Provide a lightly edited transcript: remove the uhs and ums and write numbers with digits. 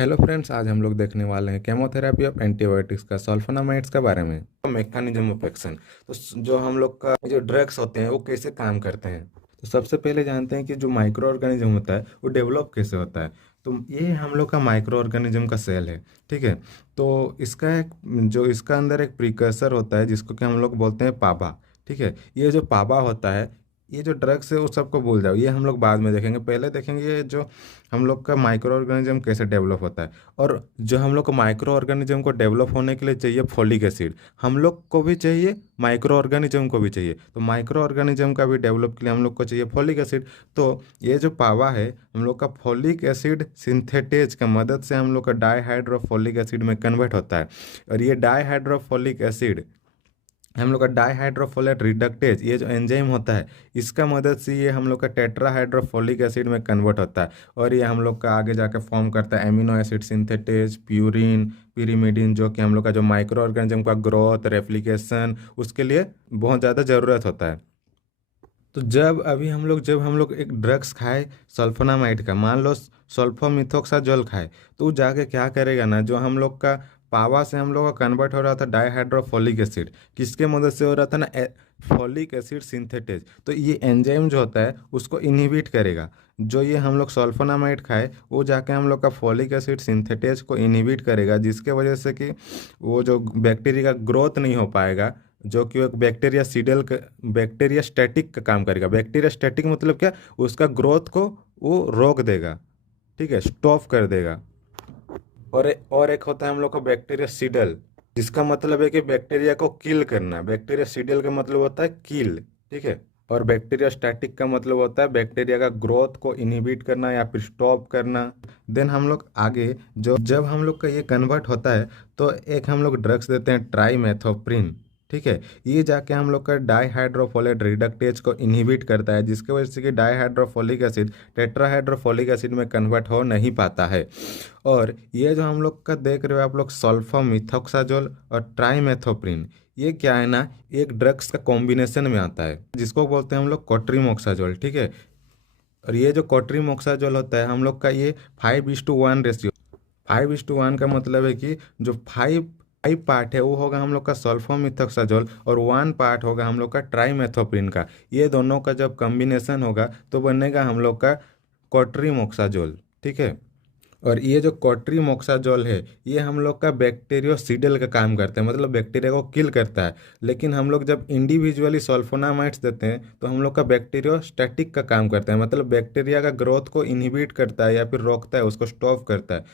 Hello friends, आज हम लोग देखने वाले हैं केमोथेरेपी ऑफ एंटीबायोटिक्स का सल्फोनामाइड्स के बारे में। मैकेनिज्म ऑफ एक्शन, तो जो हम लोग का जो ड्रग्स होते हैं वो कैसे काम करते हैं। तो सबसे पहले जानते हैं कि जो माइक्रो ऑर्गेनिज्म होता है वो डेवलप कैसे होता है। तो ये हम लोग का माइक्रो ऑर्गेनिज्म का सेल है। ठीक है। तो इसका एक जो इसका अंदर एक प्रिकर्सर होता है जिसको कि हम लोग बोलते हैं पाबा। ठीक है। ये जो पाबा होता है, ये जो ड्रग्स है उस सबको भूल जाओ, ये हम लोग बाद में देखेंगे। पहले देखेंगे ये जो हम लोग का माइक्रो ऑर्गेनिज्म कैसे डेवलप होता है। और जो हम लोग को माइक्रो ऑर्गेनिज्म को डेवलप होने के लिए चाहिए फोलिक एसिड, हम लोग को भी चाहिए, माइक्रो ऑर्गेनिज्म को भी चाहिए। तो माइक्रो ऑर्गेनिज्म का भी डेवलप के लिए हम लोग को चाहिए फोलिक एसिड। तो ये जो पावा है हम लोग का फोलिक एसिड सिंथेटेज की मदद से हम लोग का डाईहाइड्रोफोलिक एसिड में कन्वर्ट होता है। और ये डाईहाइड्रोफोलिक एसिड हम लोग का डाईहाइड्रोफोलेट रिडक्टेज, ये जो एंजाइम होता है इसका मदद से ये हम लोग का टेट्राहाइड्रोफोलिक एसिड में कन्वर्ट होता है। और ये हम लोग का आगे जाके फॉर्म करता है amino acid synthetase, purine, pyrimidine, जो कि हम लोग का जो माइक्रो ऑर्गेनिज्म का ग्रोथ रेप्लिकेशन उसके लिए बहुत ज़्यादा ज़रूरत होता है। तो जब हम लोग एक ड्रग्स खाए सल्फोनामाइड का, मान लो सल्फोमिथोक्साजोल खाए, तो वो जाके क्या करेगा ना, जो हम लोग का पावा से हम लोग का कन्वर्ट हो रहा था डाईहाइड्रोफोलिक एसिड, किसके मदद से हो रहा था ना, फोलिक एसिड सिंथेटेज। तो ये एंजाइम जो होता है उसको इनहिबिट करेगा। जो ये हम लोग सल्फोनामाइड खाए वो जाके हम लोग का फोलिक एसिड सिंथेटेज को इनहिबिट करेगा, जिसके वजह से कि वो जो बैक्टीरिया का ग्रोथ नहीं हो पाएगा, जो कि एक बैक्टीरिया स्टैटिक का काम करेगा। बैक्टीरिया स्टैटिक मतलब क्या, उसका ग्रोथ को वो रोक देगा। ठीक है, स्टॉप कर देगा। और एक होता है हम लोग का बैक्टीरिया सीडल, जिसका मतलब है कि बैक्टीरिया को किल करना। बैक्टीरिया सीडल का मतलब होता है किल। ठीक है। और बैक्टीरिया स्टैटिक का मतलब होता है बैक्टीरिया का ग्रोथ को इनहिबिट करना या फिर स्टॉप करना। देन हम लोग आगे, जो जब हम लोग का ये कन्वर्ट होता है तो एक हम लोग ड्रग्स देते हैं ट्राइमेथोप्रिन। ठीक है। ये जाके हम लोग का डाईहाइड्रोफोलेट रिडक्टेज को इनहिबिट करता है, जिसकी वजह से कि डाईहाइड्रोफोलिक एसिड टेट्राहाइड्रोफोलिक एसिड में कन्वर्ट हो नहीं पाता है। और ये जो हम लोग का देख रहे हो आप लोग सल्फामिथोक्साजोल और ट्राइमेथोप्रिन, ये क्या है ना, एक ड्रग्स का कॉम्बिनेशन में आता है जिसको बोलते हैं हम लोग कोट्रीमोक्साजोल। ठीक है। और ये जो कोट्रीमोक्साजोल होता है हम लोग का ये 5:1 रेशियो। 5:1 का मतलब है कि जो फाइव फाइव पार्ट है वो होगा हम लोग का सल्फोमिथोक्साजोल और 1 पार्ट होगा हम लोग का ट्राइमेथोप्रिन का। ये दोनों का जब कॉम्बिनेशन होगा तो बनेगा हम लोग का कोट्रीमोक्साजोल। ठीक है। और ये जो कोट्रीमोक्साजोल है ये हम लोग का बैक्टीरियोसिडल का काम करता है, मतलब बैक्टीरिया को किल करता है। लेकिन हम लोग जब इंडिविजुअली सल्फोनामाइड्स देते हैं तो हम लोग का बैक्टीरियोस्टैटिक का काम करता है, मतलब बैक्टीरिया का ग्रोथ को इनहिबिट करता है या फिर रोकता है, उसको स्टॉप करता है।